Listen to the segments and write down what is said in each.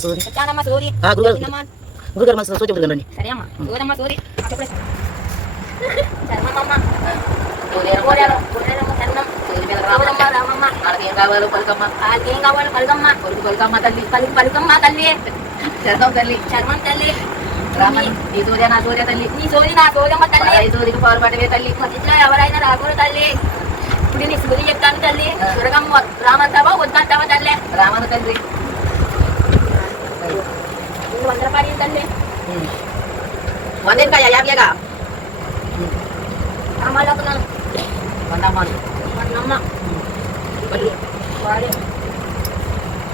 సూది వచ్చానమ్మా సూది. గురుగారు మనసు సూచి గురుగారు రండి. సరే అమ్మా సూదమ్మా సూది. చర్మమ్మ వాళ్ళకేం కావాలో పలుకమ్మ, వాళ్ళకేం కావాలో పలుకమ్మ. కొడుకు పలుకమ్మ తల్లి, పలుకమ్మ తల్లి, చర్మం తల్లి, చర్మం తల్లి, రామన్ నీ సూర్య నా సూర్య తల్లి, నీ సూది నా సూదమ్మ తల్లి, సూదికి పాల్పడవే తల్లి, ఇట్లా ఎవరైనా రాకూడదు తల్లి. ఇప్పుడు నీ సూది చెప్తాను తల్లి. దుర్గమ్మ రామంటావా వద్దంటావా తల్లి? రామను తండ్రి 100 రూపాయలు తల్లి. 100 కాయ 50గా అమ్మలకు 100 అమ్మాలి అమ్మ వాడే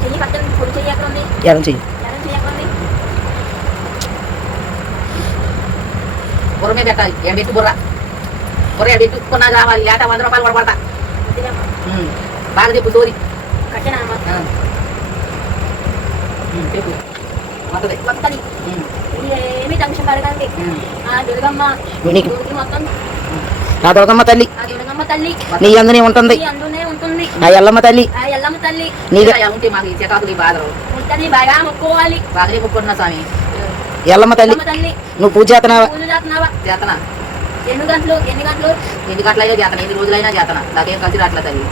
చెయ్యి పక్కన పొడి చెయ్యి ఎక్కడ ఉంది? ఎడం చెయ్యి ఎక్కడ ఉంది? బుర్ర మీద పెట్టాలి. ఎడబెట్టు బుర్ర ఎడబెట్టుకున్నా రావాలి. లేట 100 రూపాయలు కూడా పడతా. బాగా చెప్పు సోది కట్టెనా అమ్మ? చెప్పు మొత్తది మొత్తది ఏమీ టెన్షన్ పడకండి. దుర్గమ్మ మొత్తం నా దుర్గమ్మ తల్లి, దుర్గమ్మ తల్లి నీ అందునే ఉంటుంది, అందునే ఉంటుంది. ఆ ఎల్లమ్మ తల్లి, ఆ ఎల్లమ్మ తల్లి నీగా ఉంటే మాకు ఈ చెకాకులు బాధలు ఉంటుంది. బాగా మొక్కుకోవాలి. బాగా మొక్కుకున్నా స్వామి. ఎల్లమ్మ తల్లి తల్లి నువ్వు పూజ చేస్తున్నావా? పూజ చేస్తున్నావా? చేతనా. ఎన్ని గంటలు ఎన్ని గంటలైనా చేతనా, ఎన్ని రోజులైనా చేతనా. నాకేం కలిసి రాట్లా తల్లి.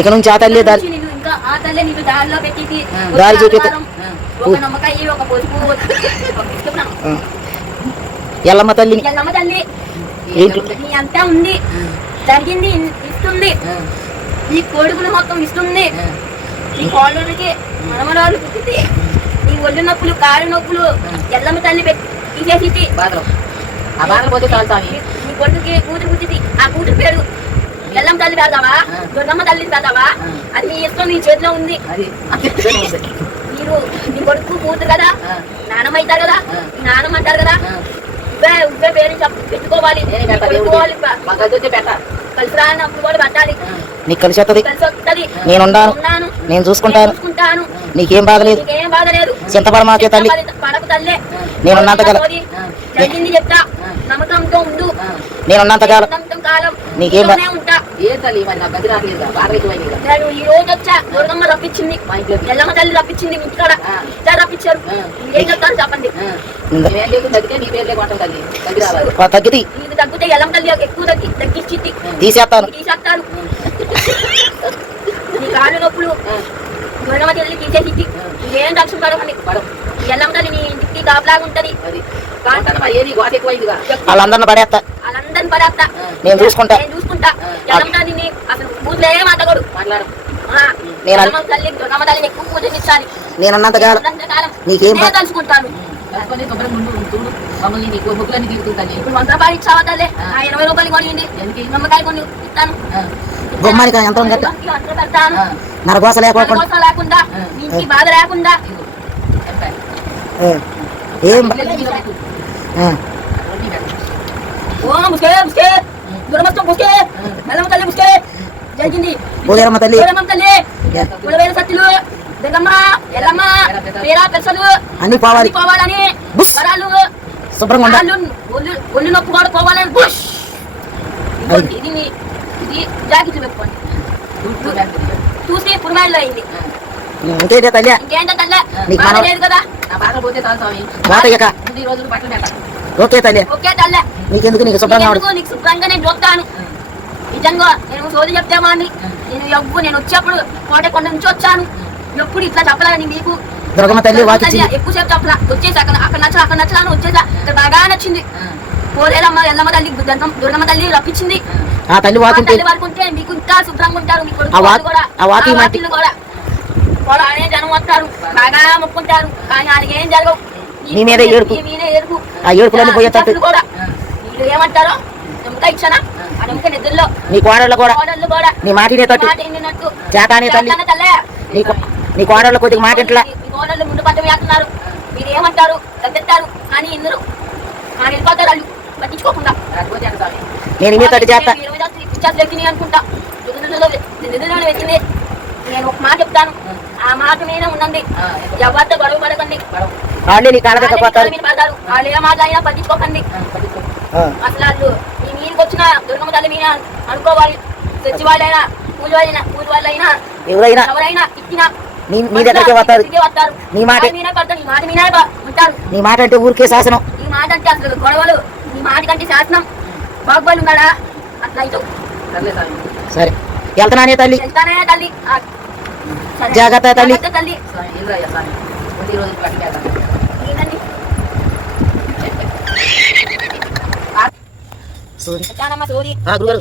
ఇక నుంచి ఆ తల్లి దారి ఇంకా ఆ తల్లి నీకు దారిలో పెట్టి దారి చూపిస్తా. ఒక నమ్మకాయ ఒక పసుపు ఎల్లమ్మ తల్లిని, ఎల్లమ్మ తల్లి ఏంటి నీ అంతా ఉంది, జరిగింది ఇస్తుంది. నీ కొడుకులు మొత్తం ఇస్తుంది. నీ కోళ్ళకి మనమరాలు పుట్టింది. నీ ఒళ్ళు నొప్పులు కాళ్ళు నొప్పులు ఎల్లమ్మ తల్లి తీసేసి బాధలు ఆ బాధలు పోతే చాలు స్వామి. నీ కొడుకుకి కూతురు పుట్టింది. ఆ కూతురు పేరు ఎల్లమ్మ తల్లి పెడతావా దుర్గమ్మ తల్లి పెడతావా? అది నీ ఇష్టం, నీ చేతిలో ఉంది. మీరు నీ కొడుకు కూతురు కదా, నానమ్మ అవుతారు కదా, నానమ్మ అంటారు కదా, ఉబ్బే పేరు పెట్టుకోవాలి. కలిసి రానప్పుడు కూడా పెట్టాలి. నీకు కలిసి వస్తుంది, కలిసి వస్తుంది. నేనున్నాను, నేను చూసుకుంటాను. నీకేం బాధ లేదు, నీకేం బాధ లేదు. చింతపడ మాకే తల్లి, పడకు తల్లి. నేనున్నంతకాలం జరిగింది చెప్తా, నమ్మకంతో ఉండు. నేనున్నంతకాలం కాలం నీకేం ఉంటా. ఏ తల్లి మరి నాకు గది రావట్లేదు, బాగా ఎక్కువైంది. నేను ఈ రోజు వచ్చా, దుర్గమ్మ రప్పించింది, ఎల్లమ్మ తల్లి రప్పించింది. ఇంటికాడ రప్పించారు. ఏం చెప్తారు చెప్పండి. తగ్గితే నీకు తగ్గితే ఎల్లమ్మ తల్లి ఎక్కువ తగ్గించింది. తీసేస్తాను. నీ కాళ్ళు నొప్పులు దుర్గమ్మ తల్లి తీసేసి ఏం రక్షణ పడకండి. ఎల్లమ్మ తల్లి నీ ఇంటికి దాపులాగా ఉంటది. వాళ్ళందరిని పడేస్తా, వాళ్ళందరిని పడేస్తా. నేను చూసుకుంటా. ఎల్లమ్మ తల్లిని అసలు పూజలు ఏం మాట్లాడు. తల్లి దుర్గమ్మ తల్లిని ఎక్కువ పూజనిచ్చాలి. నేనున్నంతకాలం నీకేం తలుచుకుంటాను. ఇప్పుడు 100 రూపాయలు ఇచ్చావా తల్లి? 20 రూపాయలు కొనియండి. నిమ్మకాయలు కొన్ని ఇస్తాను. బొమ్మనికి యంత్రం పెడతాను. నరగోస లేకుండా ఇంటికి బాధ లేకుండా. ఏం జరిగింది. పోలేరమ్మ తల్లి, సత్తులు దుర్గమ్మ ఎల్లమ్మ పేరా పెసలు అన్ని పోవాలి. పోవాలని శుభ్రంగా ఒళ్ళు నొప్పి కూడా పోవాలని ఇది జాకెట్లు పెట్టుకోండి. చూసి పురుమాయిల్లో అయింది. ఇంకేంటే తల్లి, ఇంకేంటో తల్లి లేదు కదా. ఓకే తల్లి, ఓకే తల్లి. నీకెందుకు, నీకు శుభ్రంగా నీకు శుభ్రంగా నేను చూస్తాను. నిజంగా నేను సోది చెప్తామా అని నేను వచ్చేప్పుడు కోటకొండ నుంచి వచ్చాను. ఎప్పుడు ఇట్లా చెప్పలేని మీకు దుర్గమ్మ తల్లి ఎక్కువసేపు చెప్పలా. వచ్చేసి అక్కడ నచ్చలా వచ్చేసా. ఇక్కడ బాగా నచ్చింది. పోలేరమ్మ ఎల్లమ్మ తల్లి దుర్గమ్మ తల్లి రప్పించింది. ఆ తల్లి వాడుకుంటే మీకు ఇంకా శుభ్రంగా ఉంటారు. మీ కొడుకు కూడా అనే జనం వస్తారు, బాగా మొక్కుంటారు. కానీ వాళ్ళకి ఏం జరగవు. ఏడుపు ఆ ఏడుపులన్నీ పోయేటట్టు కూడా వీళ్ళు ఏమంటారో నమ్మక ఇచ్చానా ఆ నమ్మక నిధుల్లో నీ కోడళ్ళు కూడా నీ మాట విన్నట్టు చేతానే తల్లి. నీ కోడళ్ళు కొద్దిగా మాట ఇంట్లా కోడళ్ళు ముందు పట్టం వేస్తున్నారు. మీరు ఏమంటారు తగ్గెత్తారు. కానీ ఇందరూ వెళ్ళిపోతారు. వాళ్ళు పట్టించుకోకుండా నేను మీ తోటి చేస్తా. ఎక్కినాయి అనుకుంటా. నిధులలో ఎక్కింది. నేను ఒక మాట చెప్తాను, ఆ మాట మీద ఉండండి. ఎవరితో గొడవ పడకండి. వాళ్ళే నీ కాళ్ళ దగ్గర పోతారు. వాళ్ళు ఏ మాట అయినా పట్టించుకోకండి. అసలు వాళ్ళు మీ మీదకి వచ్చిన దుర్గమ్మ తల్లి మీద అనుకోవాలి. తెచ్చి వాళ్ళైనా పూజ వాళ్ళైనా ఎవరైనా ఇచ్చినా నీ దగ్గరికి వస్తారు. ఇంటికే వస్తారు. నీ మాట మీనే పడతారు, నీ మాట మీనే ఉంటారు. నీ మాట అంటే ఊరికే శాసనం. నీ మాట అంటే అసలు గొడవలు, నీ మాట కంటే శాసనం. బాగుబోలు ఉన్నాడా అట్లా అవుతావు. సరే వెళ్తున్నానే తల్లి. వెళ్తానే తల్లి. సరే. జాగ్రత్త తల్లి. జాగ్రత్త తల్లి. ఏంటండి? సోరీ వెళ్తానమ్మా, సోరీ. గురుగారు